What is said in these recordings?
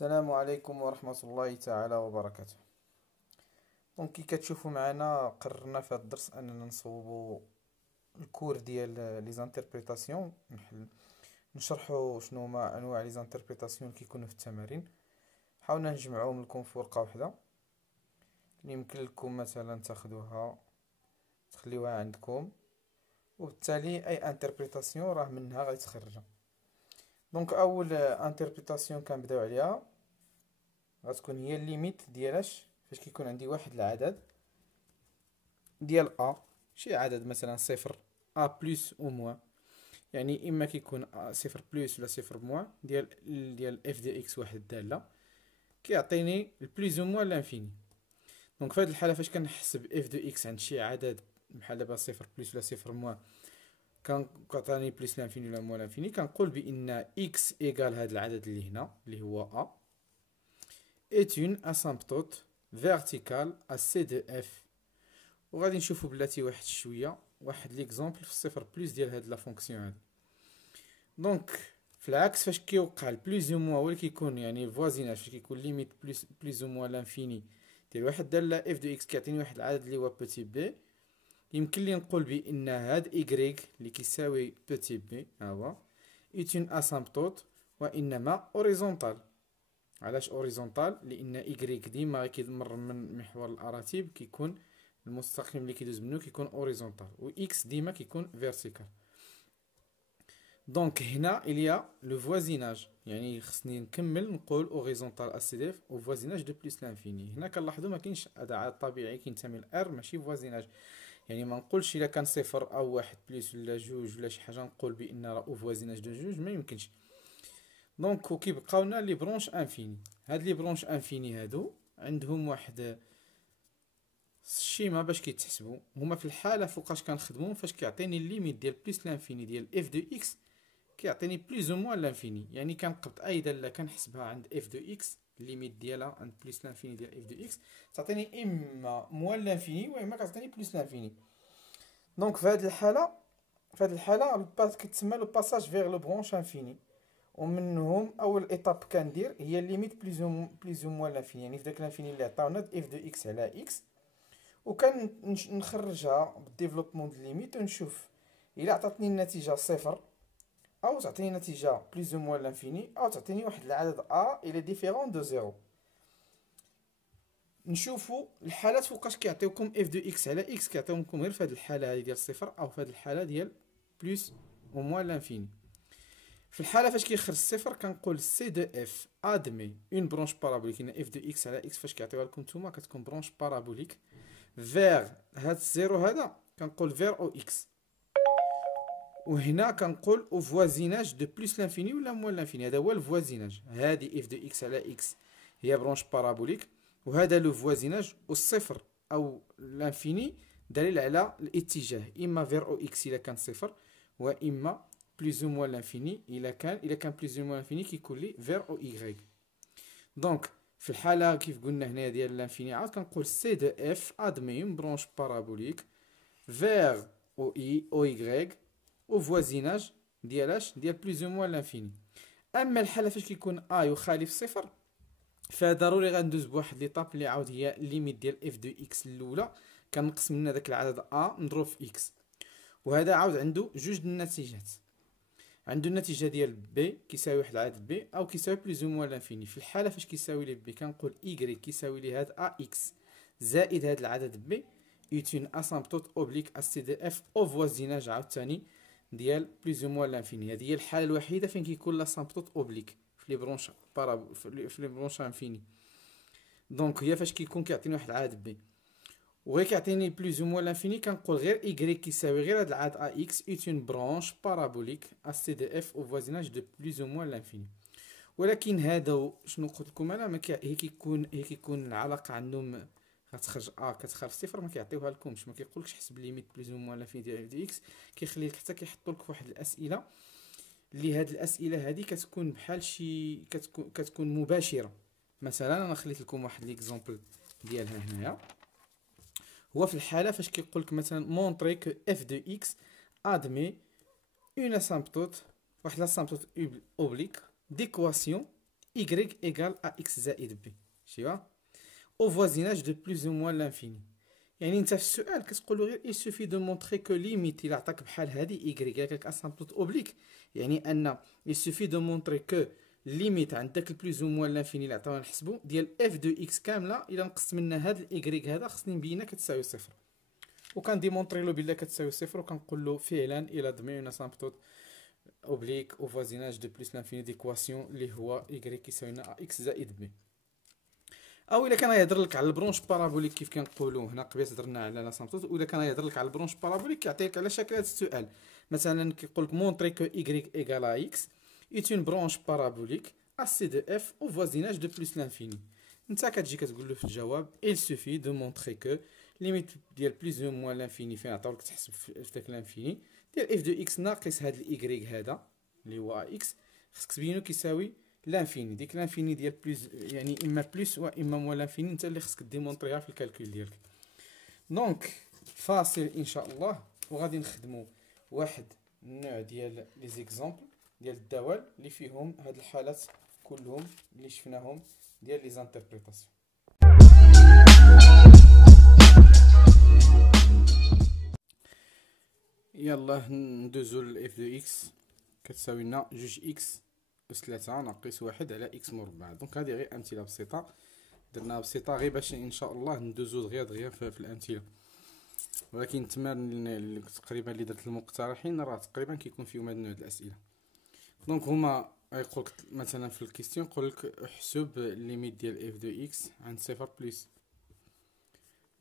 السلام عليكم ورحمة الله تعالى وبركاته. دونك كي كتشوفوا معنا قررنا في هذا الدرس اننا نصوبوا الكور ديال لي زانتربريتاسيون، نشرحوا شنو هما انواع لي زانتربريتاسيون اللي كيكونوا في التمارين. حاولنا نجمعوهم لكم في ورقة واحدة اللي يمكن لكم مثلا تاخذوها تخليوها عندكم، وبالتالي اي انتربريتاسيون راه منها غيتخرج. دونك اول انتربريتاسيون كنبداو عليها غتكون هي الليميت ديالاش فاش كيكون عندي واحد العدد ديال شي عدد مثلا صفر بلس او موان، يعني اما كيكون صفر بلس ولا صفر موان ديال اف دي اكس واحد الداله كيعطيني البليز او موان لانفيني. دونك في هذه الحاله فاش كنحسب اف دو اكس عند شي عدد بحال دابا صفر بلس ولا صفر موان كتعطيني بلس لانفيني ولا موان لانفيني، كنقول بان اكس ايكال هذا العدد اللي هنا اللي هو est une asymptote verticale à C de F. وغادي نشوفو بلاتي واحد ليكزامبل في الصفر بلس ديال هاد لا فونكسيون هادي. دونك في العكس فاش كيوقع البلوز او موان هو اللي كيكون يعني الفوازيناج، فاش كيكون ليميت بلوز او موان لانفيني ديال واحد الداله اف دو اكس كيعطيني واحد العدد اللي هو بوتي بي، يمكن لي نقول بان هاد ايكغيك اللي كيساوي بوتي بي ها هو est une asymptote وانما اوريزونتال. علاش اوريزونتال؟ لان ايكغيك ديما كيمر من محور الاراتيب كيكون المستقيم اللي كيدوز منه كيكون اوريزونتال، و اكس ديما كيكون فيرتيكال. دونك هنا اليا لو فوازيناج، يعني خصني نكمل نقول اوريزونتال اس دي اف او فوازيناج دو بلس لانفيني. هنا كنلاحظوا ما كاينش هذا عدد طبيعي كينتمي لار ماشي فوازيناج، يعني ما نقولش الا كان صفر او واحد بلس ولا جوج ولا شي حاجه نقول بان راه او فوازيناج دو جوج، ما يمكنش. دونك وكيبقاو لنا لي برونش انفيني. هاد لي برونش انفيني هادو عندهم واحد الشيما باش كيتحسبوا. هما في الحاله فوقاش كنخدموا فاش كيعطيني الليميت ديال بلس لانفيني ديال اف دو اكس كيعطيني بلس او موان لانفيني، يعني كنقبط اي داله كنحسبها عند اف دو اكس الليميت ديالها عند بلس لانفيني ديال اف دو اكس تعطيني اما موان لانفيني واما كتعطيني بلس لانفيني. دونك في هذه الحاله كتسمى لو باساج فيغ لو برونش انفيني، ومنهم اول ايتاب كندير هي ليميت بليز او موان لانفيني، يعني في داك لانفيني اللي عطاونا اف دو اكس على اكس، وكان نخرجها بالديفلوبمون د ليميت ونشوف الا عطاتني النتيجه صفر او تعطيني نتيجه بليز او موان لانفيني او تعطيني واحد العدد الى ديفيرون دو زيرو. نشوفوا الحالات فوقاش كيعطيوكم اف دو اكس على اكس، كيعطيوكم غير في هذه الحاله هذه ديال الصفر او في هذه الحاله ديال بلس او موان لانفيني. في الحاله فاش كيخرج الصفر كنقول سي دو اف ادمي اون برونش بارابوليك، هنا اف دو اكس على اكس فاش كيعطيوها لكم نتوما كتكون برونش بارابوليك فيغ هاد الزيرو هذا كنقول فيغ او اكس، وهنا كنقول او فوازيناج دو بلس لانفيني ولا موان لانفيني. هذا هو الفوازيناج، هادي اف دو اكس على اكس هي برونش بارابوليك، وهذا لو فوازيناج والصفر او لانفيني دليل على الاتجاه، اما فيغ او اكس الا كان صفر، واما بلس او موان لانفيني الا كان بلس او موان لانفيني كيكون لي فيغ او ايغريك. دونك في الحاله كيف قلنا هنا ديال لانفيني عاد كنقول سي دو اف ادمي اون برونش بارابوليك فيغ او اي او ايغريك او فوازيناج ديال بلس او موان لانفيني. اما الحاله فاش كيكون يخالف صفر فضروري غندوز بواحد ليطاب اللي عاود هي ليميت ديال اف دو اكس الاولى كنقص منها داك العدد نضرب في اكس، وهذا عاود عنده جوج النتيجات، عنده النتيجه ديال بي كيساوي واحد العدد بي او كيساوي بلس او موان لانفيني. في الحاله فاش كيساوي لي بي كنقول ايغريك كيساوي لي هاد اكس زائد هاد العدد بي est une asymptote oblique à CDF au voisinage عاوتاني ديال بلس او موان لانفيني. هذه هي الحاله الوحيده فين كيكون لاسامبتوت اوبليك في لي برونش في لي برونش انفيني. دونك هي فاش كيكون كيعطيني واحد العدد بي وغير كيعطيني بلس او موان لانفيني كنقول غير ايغريك كيساوي غير هاد العدد اكس est une branche parabolique à CDF au voisinage de plus ou moins l'infini. ولكن هذا شنو قلت لكم انا ما هي كيكون العلاقه عندهم غتخرج كتخرج صفر، ما كيعطيوها لكمش، ما كيقولكش حسب ليميت بلس او موان لانفيني ديال دي اكس، كيخلي لك حتى كيحطوا لك واحد الاسئله اللي هاد الاسئله هذه كتكون بحال شي كتكون مباشره. مثلا انا خليت لكم واحد ليكزامبل ديالها هنايا، هو في الحاله فاش كيقول لك مثلا مونطري كو اف دو اكس ادمي اون اسامبتوت واحد لاسامبتوت اوبليك ديكواسيون y égale à x زائد b. شتيها au voisinage de plus ou moins l'infini. يعني انت في السؤال كتقول له غير il suffit de montrer que limite الا عطاك بحال هذه y قال لك اسامبلوت اوبليك، يعني ان il suffit de montrer que ليميت عند داك البلوز او موان لانفيني اللي عطاونا نحسبو ديال اف دو اكس كامله الا نقصت منها هاد الايكغيك هذا خصني نبينها كتساوي صفر، وكنديمونطري له بلا كتساوي صفر، وكنقول له فعلا الى دمي اون اسامبلوت اوبليك او فوازيناج دو بلس لانفيني ديكواسيون اللي هو ايكغيك كيساوي لنا اكس زائد بي. او الا كان يهضر لك على البرونش بارابوليك كيف كنقولوا هنا قبيل هضرنا على لاسامبلوت، ولا كان يهضر لك على البرونش بارابوليك كيعطيك على شكل هذا السؤال. مثلا كيقول لك مونطري كو y ايغال ا اكس est une branche parabolique à c de f au voisinage de plus l'infini. انت كتجي كتقول له في الجواب il suffit de montrer que ليميت ديال بلس او موان لانفيني فين عطاولك تحسب في داك لانفيني ديال اف دو اكس ناقص هاد الايكغيك هذا اللي هو اكس خصك تبينو كيساوي لانفيني. ديك لانفيني ديال بلس يعني اما بلس واما موان لانفيني انت اللي خصك ديمونطريها في الكالكول ديالك. دونك فاصل ان شاء الله، وغادي نخدموا واحد النوع ديال لي زيكزامبل ديال الدوال اللي فيهم هاد الحالات كلهم اللي شفناهم ديال لي زانتربريطاسيون. يلا ندوزو ل اف دو اكس كتساوي لنا جوج اكس اس 3 ناقص واحد على اكس مربع. دونك هذه غير امثله بسيطه درناها بسيطه غير باش ان شاء الله ندوزو دغيا في الامثله، ولكن التمارين تقريبا اللي درت المقترحين راه تقريبا كيكون فيهم هاد النوع د الاسئله. دونك هما يقولك مثلا في الكيستيون يقولك احسب ليميت ديال اف دو اكس عند صفر بلس،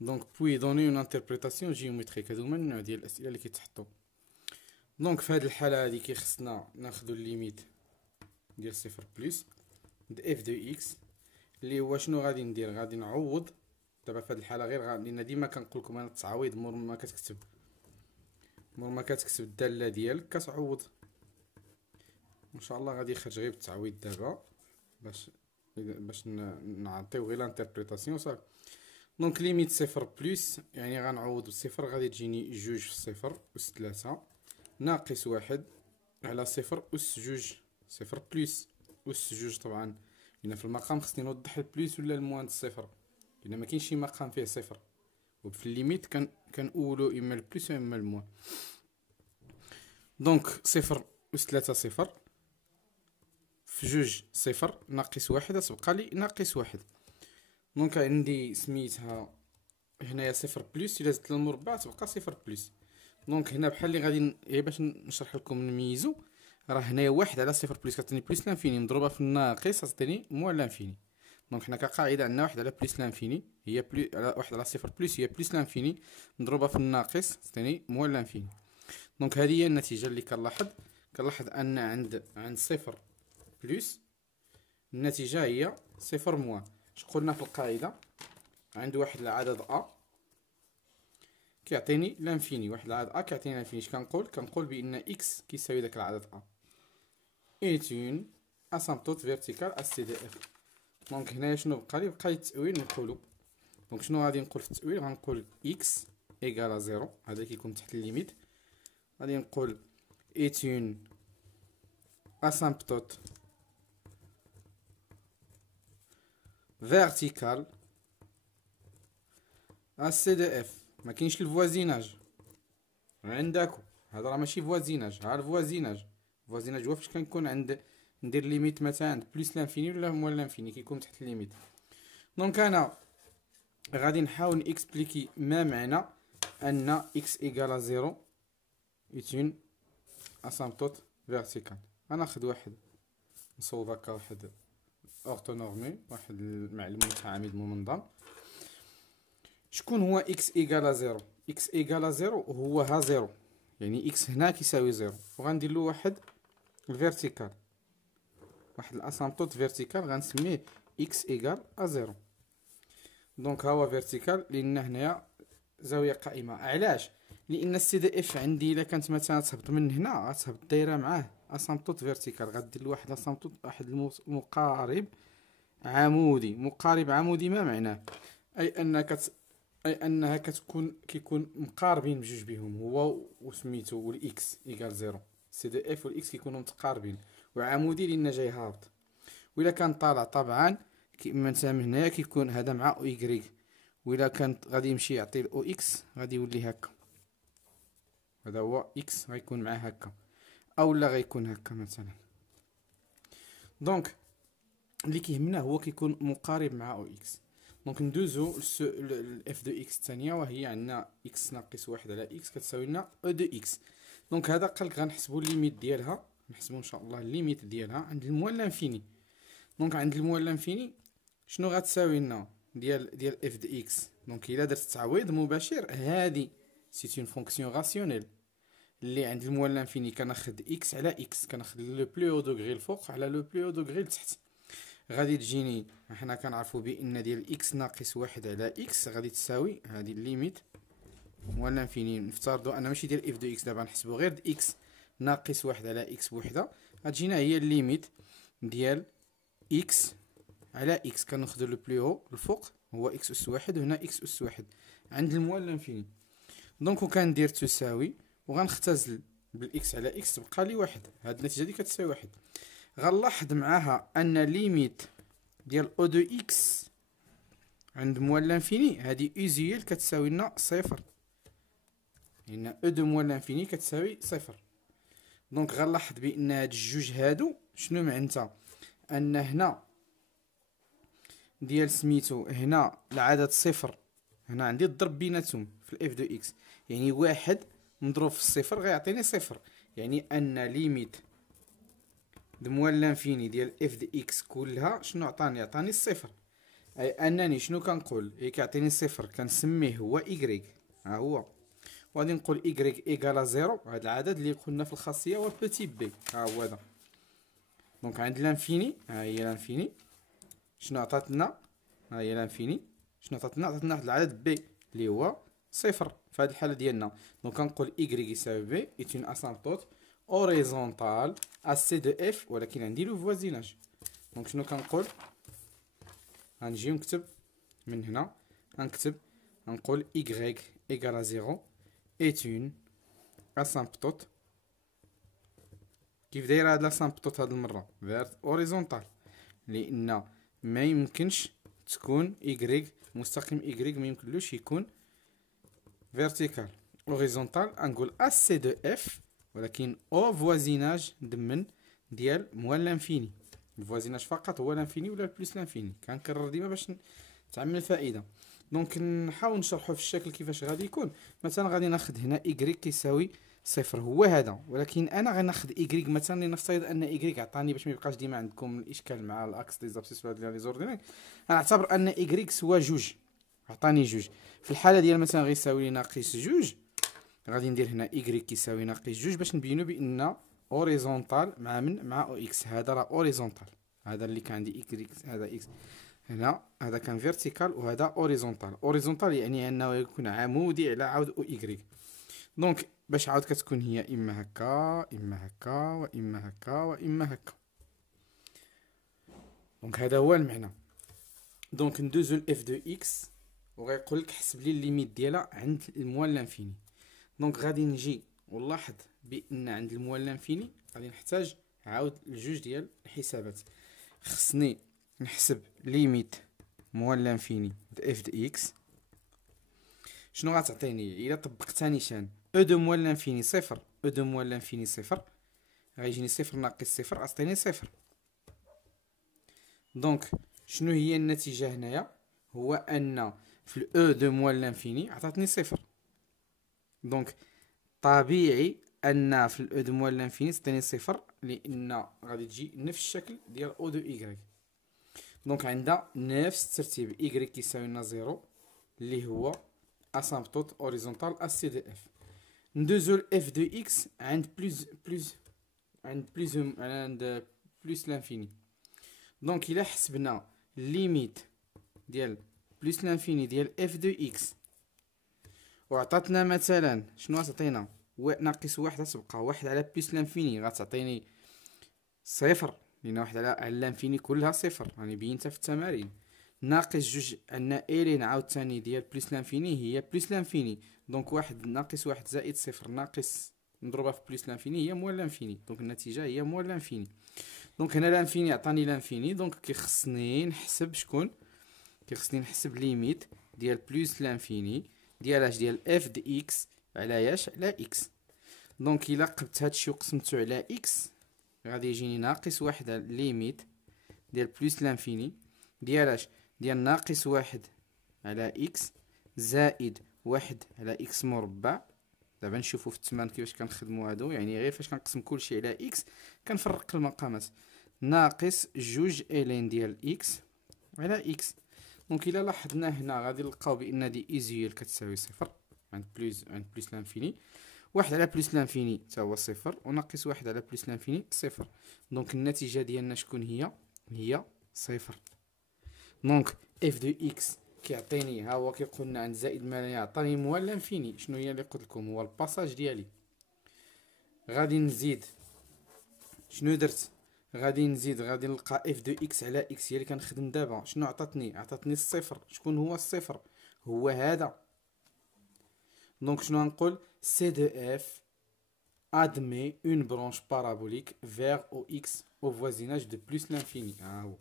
دونك بوي دوني اون انتربريتاسيون جيومتريك. هادو هما النوع ديال الاسئله اللي كيتحطوا. دونك في هاد الحاله هادي كيخصنا ناخدو الليميت ديال صفر بلس د اف دو اكس اللي هو شنو غادي ندير، غادي نعوض دابا في هاد الحاله غير لان ديما كنقول لكم انا التعويض مور ما كتكتب الداله ديالك كتعوض. ان شاء الله غادي يخرج غير بالتعويض دابا باش نعطيو غير لانتربريتاسيون صافي. دونك ليميت صفر بلس يعني غنعوض بالصفر غادي تجيني جوج في صفر اس 3 ناقص واحد على صفر اس جوج صفر بلس اس جوج. طبعا هنا في المقام خصني نوضح البلس ولا الموان د الصفر لان ما كاينش شي مقام فيه صفر، وفي الليميت كنقولوا اما البلس اما الموان. دونك صفر اس 3 صفر في جوج صفر ناقص واحد تبقى لي ناقص واحد. دونك عندي سميتها هنايا صفر بلس الا زدت المربع تبقى صفر بلس. دونك هنا بحال اللي غادي غير باش نشرح لكم نميزو راه هنايا واحد على صفر بلس كتعطيني بلس لانفيني مضروبه في الناقص كتعطيني موان لانفيني. دونك حنا كقاعده عندنا واحد على بلس لانفيني هي على واحد على صفر بلس هي بلس لانفيني مضروبه في الناقص تعطيني موان لانفيني. دونك هذه هي النتيجه اللي كنلاحظ ان عند صفر بلس النتيجه هي صفر موان. اش قلنا في القاعده عند واحد العدد ا كيعطيني لانفيني، واحد العدد ا كيعطيني لانفيني. اش كنقول بان اكس كيساوي داك العدد ا ايت اون اسامبلوت فيرتيكال ا سي دي اف. دونك هنايا شنو بقى لي التاويل نقولو. دونك شنو غادي نقول في التاويل غنقول اكس ايكال زيرو هذا كيكون تحت الليميت. غادي نقول ايت اون اسامبلوت فيرتيكال ا سي دي اف. ما كاينش الفوازيناج عندكم هذا راه ماشي فوازيناج، ها الفوازيناج هو فاش كنكون عند ندير ليميت مثلا عند بلس لانفيني ولا موان لانفيني كيكون تحت الليميت. دونك انا غادي نحاول اكسبليكي ما معنى ان اكس ايكال زيرو ايتون اسامبلوت فيرتيكال. غناخد واحد نصوب هكا واحد اورتونورمي واحد المعلم متعامد منظم. شكون هو اكس ايكال زيرو؟ اكس ايكال زيرو هو ها زيرو يعني اكس هنا كيساوي زيرو، وغندير له واحد الفيرتيكال واحد الاسامبلوت فيرتيكال غنسميه اكس ايكال زيرو. دونك ها هو فيرتيكال لان هنايا زاويه قائمه. علاش؟ لان السي دي اف عندي الا كانت مثلا تهبط من هنا غتهبط دايره معاه اسامبلوت فيرتيكال غدير له واحد اسامبلوت واحد مقارب عمودي. مقارب عمودي ما معناه؟ اي انها كيكون مقاربين بجوج بهم هو وسميتو والاكس ايكال زيرو. سي دي اف والاكس كيكونوا متقاربين وعمودي لان جاي هابط. وإلا كان طالع طبعا مثلا من هنايا كيكون هذا مع او إيكغيك، وإلا كانت غادي يمشي يعطي او اكس غادي يولي هكا، هذا هو اكس غيكون معاه هكا، او لا غيكون هكا مثلا. دونك اللي كيهمنا هو كيكون مقارب مع او اكس. دونك ندوزو اف دو اكس الثانيه، وهي عندنا اكس ناقص واحد على اكس كتساوي لنا او دو اكس. دونك هذا قالك غنحسبو الليميت ديالها، نحسبو ان شاء الله الليميت ديالها عند الموال لانفيني. دونك عند الموال لانفيني شنو غتساوي لنا ديال اف دو اكس؟ دونك الا درت تعويض مباشر، هادي سي اون فونكسيون راسيونيل اللي عند الموال لانفيني كناخد اكس على اكس، كناخد لو بلو دوغري الفوق على لو بلو دوغري لتحت. غادي تجيني حنا كنعرفو بان ديال اكس ناقص واحد على اكس غادي تساوي هادي الليميت موال لانفيني. نفترضو انا ماشي ديال اف دو اكس دابا، نحسبو غير اكس ناقص واحد على اكس بوحدة، غتجينا هي الليميت ديال اكس على اكس. كناخدو لو بلو الفوق هو اكس اس واحد، وهنا اكس اس واحد عند الموال لانفيني. دونك وكندير تساوي وغنختزل بالاكس على اكس تبقى لي واحد، هاد النتيجه دي كتساوي واحد. غنلاحظ معاها ان ليميت ديال او دو اكس عند موال لانفيني هادي اوزيال كتساوي لنا صفر، لان او دو موال لانفيني كتساوي صفر. دونك غنلاحظ بان هاد الجوج هادو شنو معناتها، ان هنا ديال سميتو هنا العدد صفر، هنا عندي الضرب بيناتهم في الاف دو اكس، يعني واحد مضروب في الصفر غيعطيني صفر، يعني ان ليميت دو موال لانفيني ديال اف دي اكس كلها شنو عطاني الصفر. اي انني شنو كنقول كيعطيني الصفر كنسميه هو ايكغيك، ها هو، وغادي نقول ايكغيك ايكالا زيرو، هذا العدد اللي قلنا في الخاصيه هو بوتي بي، ها هو هذا. دونك عند لانفيني، ها هي لانفيني شنو عطاتنا، ها هي لانفيني شنو عطاتنا واحد العدد بي اللي هو صفر في هذه الحاله ديالنا. دونك كنقول ايكغيك يساوي بي ايت اون اسامبتوت اوريزونتال ا سي دو اف، ولكن عندي لو فوازيناج. دونك شنو كنقول، غنجي نكتب من هنا، غنكتب غنقول y égale à 0 est une asymptote. كيف دايره هاد لاسامبتوت هاد المره فيرت اوريزونتال، لان ما يمكنش تكون y مستقيم y ما يمكنلوش يكون فيرتيكال. اوريزونتال غنقول ا سي دو اف، ولكن او فوازيناج ضمن ديال موال لانفيني. الفوازيناج فقط هو لانفيني ولا بلس لانفيني، كنكرر ديما باش تعمل الفائده. دونك نحاول نشرحه في الشكل كيفاش غادي يكون. مثلا غادي ناخذ هنا ايكغيك كيساوي صفر هو هذا، ولكن انا غناخذ ايكغيك مثلا لنفترض ان ايكغيك عطاني، باش ما يبقاش ديما عندكم الاشكال مع الاكس دي زابسيس ولا لي زوردينيك، غنعتبر ان ايكغيك سوا جوج، عطاني جوج. في الحاله ديال مثلا غيساوي لي ناقص جوج، غادي ندير هنا ايكغيك كيساوي ناقص جوج باش نبينو بان اوريزونتال مع من مع او اكس. هذا راه اوريزونتال، هذا اللي كان عندي ايكغيك هذا اكس هنا، هذا كان فيرتيكال وهذا اوريزونتال. اوريزونتال يعني انه يكون عمودي على عود او ايكغيك. دونك باش عاود كتكون هي اما هكا اما هكا واما هكا واما هكا. دونك هذا هو المعنى. دونك ندوزو الاف دو اكس وغيقول لك حسب لي الليميت ديالها عند الموال لانفيني. دونك غادي نجي ونلاحظ بان عند الموال لانفيني غادي نحتاج عاود لجوج ديال الحسابات. خصني نحسب ليميت موال لانفيني د اف دو اكس، شنو غتعطيني الا طبقتها نيشان او دو موال لانفيني صفر، او دو موال لانفيني صفر، غيجيني صفر ناقص صفر غتعطيني صفر. دونك شنو هي النتيجه هنايا، هو ان في الاو دو موال لانفيني عطاتني صفر. دونك طبيعي ان في الاو دو موال لانفيني تعطيني صفر، لان غادي تجي نفس الشكل ديال او دو ايكغيك. دونك عندها نفس الترتيب، y كيساوي لنا زيرو اللي هو اسامبتوت اوريزونتال اس سي دي اف. ندوزو الاف دو اكس عند بلوس لانفيني. دونك الا حسبنا ليميت ديال بلوس لانفيني ديال اف دو اكس وعطاتنا مثلا شنو غتعطينا ناقص واحد، تبقى واحد على بلوس لانفيني غتعطيني صفر، لان واحد على لانفيني كلها صفر، راني بينتها في التمارين. ناقص جوج عندنا الين عاوتاني ديال بلس لانفيني هي بلس لانفيني. دونك واحد ناقص واحد زائد صفر ناقص مضروبه في بلس لانفيني هي موال لانفيني. دونك النتيجه هي موال لانفيني. دونك هنا لانفيني عطاني لانفيني، دونك كيخصني نحسب شكون، كيخصني نحسب ليميت ديال بلوس لانفيني ديال اش، ديال اف دي اكس على اش، على اكس. دونك الا قلبت هادشي وقسمتو على اكس غادي يجيني ناقص واحد على ليميت ديال بلوس لانفيني ديال اش، ديال ناقص واحد على اكس زائد واحد على اكس مربع. دابا نشوفو في التمرين كيفاش كنخدمو هادو، يعني غير فاش كنقسم كلشي على اكس كنفرق المقامات، ناقص جوج الين ديال اكس على اكس. دونك الا لاحظنا هنا غادي نلقاو بان دي ايزيال كتساوي صفر عند بلوس لانفيني، واحد على بلوس لانفيني تا هو صفر، وناقص واحد على بلوس لانفيني صفر. دونك النتيجة ديالنا شكون هي؟ هي صفر. دونك اف دو اكس كيعطيني، ها هو كيقول لنا عند زائد ما لا يعطيني موال لانفيني. شنو هي اللي قلت لكم؟ هو الباساج ديالي. غادي نزيد، شنو درت؟ غادي نزيد، غادي نلقى اف دو اكس على اكس هي اللي كنخدم دابا. شنو عطاتني؟ عطاتني الصفر. شكون هو الصفر؟ هو هذا. دونك شنو غنقول؟ سي دو اف admet une branche parabolique vers OX au voisinage de plus l'infini. ها هو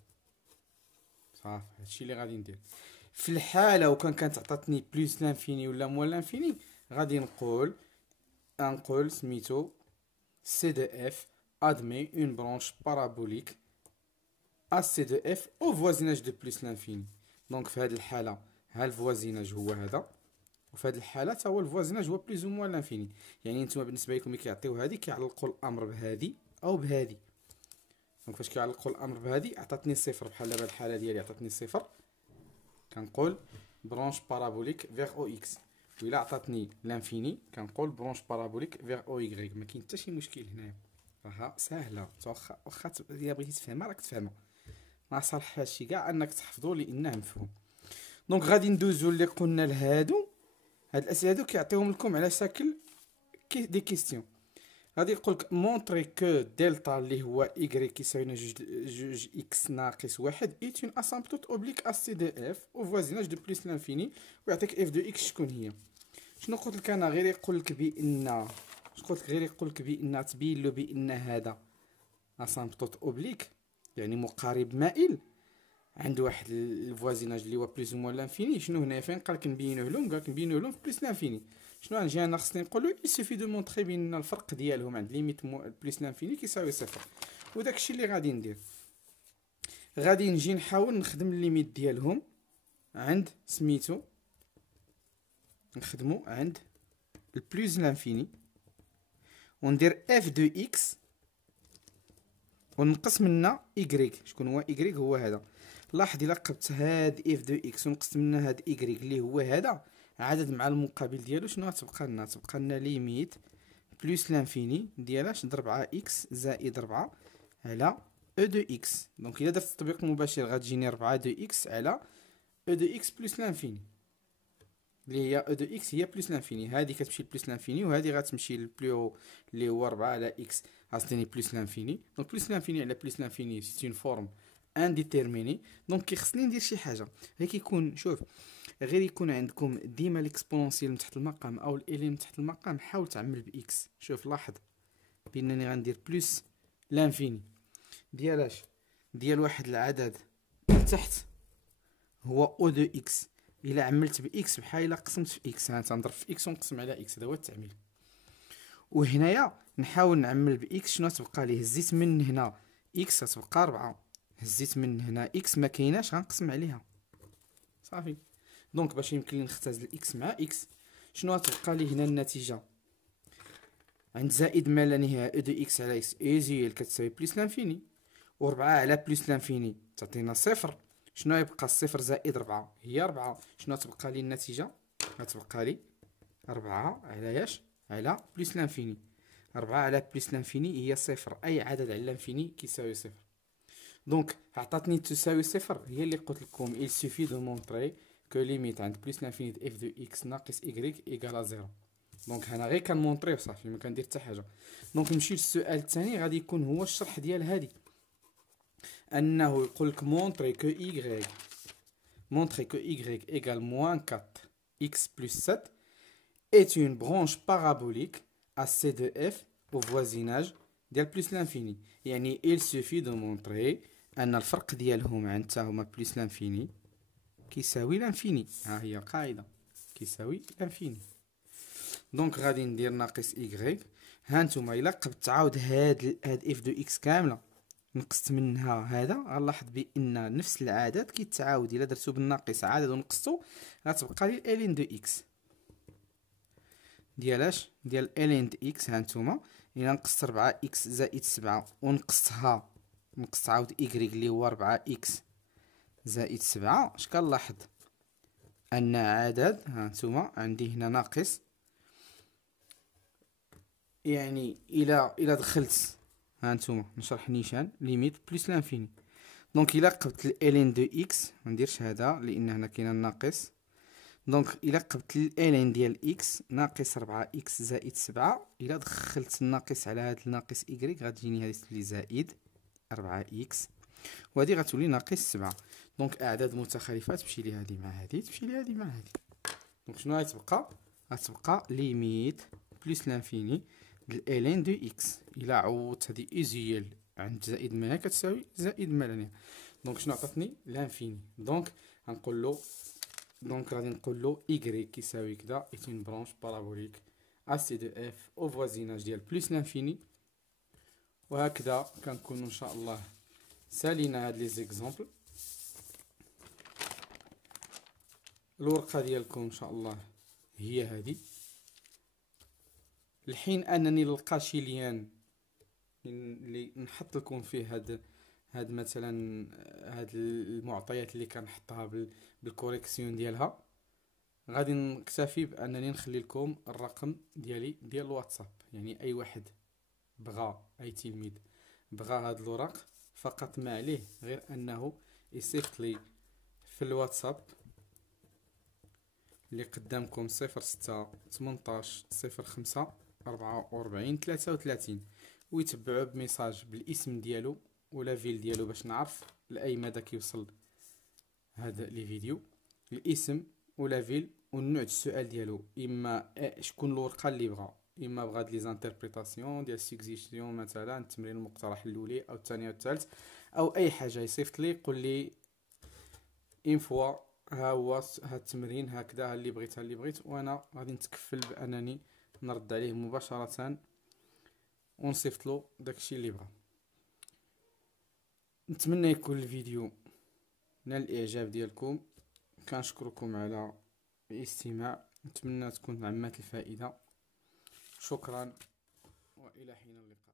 صافي، هادشي اللي غادي ندير. في الحاله وكان كانت عطاتني بلوس لانفيني ولا موال لانفيني غادي نقول سميتو سي دو اف admet une branche parabolique à سي دو اف au voisinage de plus l'infini. دونك في هذه الحاله ها الفوازيناج هو هذا، وفي هذه الحاله حتى هو الفوازيناج هو بليز او موان لانفيني. يعني نتوما بالنسبه لكم ملي كيعطيو هذه كيعلقوا الامر بهذه او بهذه. دونك فاش كيعلقوا الامر بهذه عطاتني صفر، بحال دابا الحاله ديالي عطاتني صفر كنقول برونش بارابوليك فيغ او اكس، وإلا عطاتني لانفيني كنقول برونش بارابوليك فيغ او يغريك. ما كاين حتى شي مشكل هنايا، راها ساهله. واخا الا بغيتي تفهمها راك تفهمها، ما صالحهاش كاع انك تحفظو لانه مفهوم. دونك غادي ندوزو اللي قلنا لهادو. هاد الاسئله هادو كيعطيهم لكم على شكل دي كيستيون. غادي يقولك مونطري كو دلتا اللي هو ايغريك كيساوي جوج اكس ناقص واحد ايت اون اسامبتوت اوبليك ا سي دو اف او فوازيناج دو بليس لانفيني، ويعطيك اف دو اكس شكون هي. شنو قلت لك انا؟ غير يقولك بان، غير يقولك بان تبين له بان هذا اسامبتوت اوبليك يعني مقارب مائل عند واحد الفوازيناج اللي هو بليس موان لانفيني. شنو هنا فين قالك نبينوه لهم؟ قالك نبينوه لهم في بليس لانفيني. شنو غنجي انا خصني نقول له il suffit de montrer بان الفرق ديالهم عند ليميت بليس لانفيني كيساوي صفر. وداك الشيء اللي غادي ندير، غادي نجي نحاول نخدم الليميت ديالهم عند سميتو، نخدمو عند البليس لانفيني، وندير اف دو اكس ونقص منا ايغريك. شكون هو ايغريك؟ هو هذا. لاحظ الا قبت هاد اف دو اكس ونقصت منا هاد ايغريك اللي هو هذا عدد مع المقابل ديالو، شنو غتبقى لنا؟ تبقى لنا ليميت بلوس لانفيني ديال اش ضرب اكس زائد 4 على او دو اكس. دونك الا درت التطبيق المباشر غتجيني 4 دو اكس على او دو اكس بلوس لانفيني اللي هي او دو اكس هي بلوس لانفيني. هذه كتمشي لبلوس لانفيني وهذه غتمشي للبلو اللي هو 4 على اكس غتعطيني بلوس لانفيني. دونك بلوس لانفيني على بلوس لانفيني سي اون فورم انديتيرميني. دونك كيخصني ندير شي حاجه غير كيكون، شوف، غير يكون عندكم ديما ليكسبونونسيال من تحت المقام او الالين من تحت المقام حاول تعمل باكس. شوف لاحظ بانني غندير بلوس لانفيني ديال اش، ديال واحد العدد لتحت هو او دو اكس. الا عملت باكس بحال الا قسمت في اكس، ها تنضرب في اكس ونقسم على اكس، هذا هو التعميل. وهنايا نحاول نعمل باكس. شنو تبقى لي؟ هزيت من هنا اكس غتبقى 4، هزيت من هنا اكس ما كايناش غنقسم عليها صافي. دونك باش يمكن لي نختزل الاكس مع اكس شنو غتبقى لي هنا النتيجه؟ عند زائد ما لا نهايه او دو اكس على اكس ايزيال كتساوي بليس لانفيني، و4 على بليس لانفيني تعطينا صفر. شنو يبقى؟ الصفر زائد 4 هي 4. شنو تبقى لي النتيجه؟ غتبقى لي 4 على ياش؟ على بليس لانفيني. 4 على بليس لانفيني هي صفر، اي عدد على لانفيني كيساوي صفر. دونك عطاتني تساوي صفر، هي اللي قلت لكم il suffit de montrer que limite عند بليس لانفيني اف دو اكس ناقص ايكغيك ايكال زيرو. دونك هنا غير كنمونطريه صافي ما كندير حتى حاجه. دونك نمشي للسؤال الثاني غادي يكون هو الشرح ديال هذه، انه يقول لك montrer que y égale moins 4 x plus 7 est une branche parabolique à c de f au voisinage ديال بلس لانفيني. يعني il suffit de montrer ان الفرق ديالهم عند تا هما بلس لانفيني كيساوي لانفيني. ها هي القاعده، كيساوي لانفيني. دونك غادي ندير ناقص إيكغيك. ها نتوما الا قبت تعاود هاد اف دو اكس كامله نقصت منها هذا، غنلاحظ بان نفس العدد كيتعاود. الا درتو بالناقص عدد ونقصتو غتبقى لي الين دو اكس ديالاش ديال الين دو اكس. ها نتوما الا نقصت 4 اكس زائد 7 ونقصتها، نقصت عاود إيكغيك اللي هو 4 اكس زائد 7، اش كنلاحظ؟ ان عدد، ها نتوما عندي هنا ناقص، يعني الى دخلت، ها نتوما نشرح نيشان ليميت بلس لانفيني. دونك الى قبت الين دو اكس، ما نديرش هذا لان هنا كاين الناقص. دونك الى قبت الين ديال اكس ناقص 4 اكس زائد 7، الى دخلت الناقص على هذا الناقص إيكغيك غتجيني هذه تولي زائد 4 اكس، وهذه غتولي ناقص 7. دونك اعداد متخالفه تمشي لي هذه مع هذه، تمشي لي هذه مع هذه. دونك شنو غتبقى؟ غتبقى ليميت بلس لانفيني الين دو اكس. الى عوضت هذه ايزيال عند زائد ما كتساوي زائد ما لا نهايه. دونك شنو عطاتني؟ لانفيني. دونك غنقول له، دونك غادي نقول له y كيساوي كذا est une branche parabolique AC de f au voisinage ديال بلس لانفيني. وهكذا كنكونوا ان شاء الله سالينا هاد لي زيكزامبل. الورقه ديالكم ان شاء الله هي هذه. الحين انني نلقى شي ليان اللي نحط لكم فيه هاد مثلا هاد المعطيات اللي كنحطها بالكوريكسيون ديالها، غادي نكتفي بانني نخلي لكم الرقم ديالي ديال الواتساب. يعني اي واحد بغى، اي تلميذ بغى هاد الوراق، فقط ما عليه غير انه يصيفط لي في الواتساب اللي قدامكم 06 18 05 44 33، ويتبعوا بميساج بالاسم ديالو ولا فيل ديالو باش نعرف لاي مدى كيوصل هذا لي فيديو. الاسم ولا فيل والنوع السؤال ديالو، اما شكون الورقه اللي بغى، اما بغى لي زانتربريتاسيون ديال سيكزيسيون مثلا التمرين المقترح الاولي او الثاني او الثالث او اي حاجه، يصيفط لي يقول لي اون فوا ها هو هاد التمرين هكذا اللي بغيت اللي بغيت، وانا غادي نتكفل بانني نرد عليه مباشره ونصيفط له داكشي اللي بغا. نتمنى يكون الفيديو نال الاعجاب ديالكم. كنشكركم على الاستماع، نتمنى تكون عمت الفائده. شكرا والى حين اللقاء.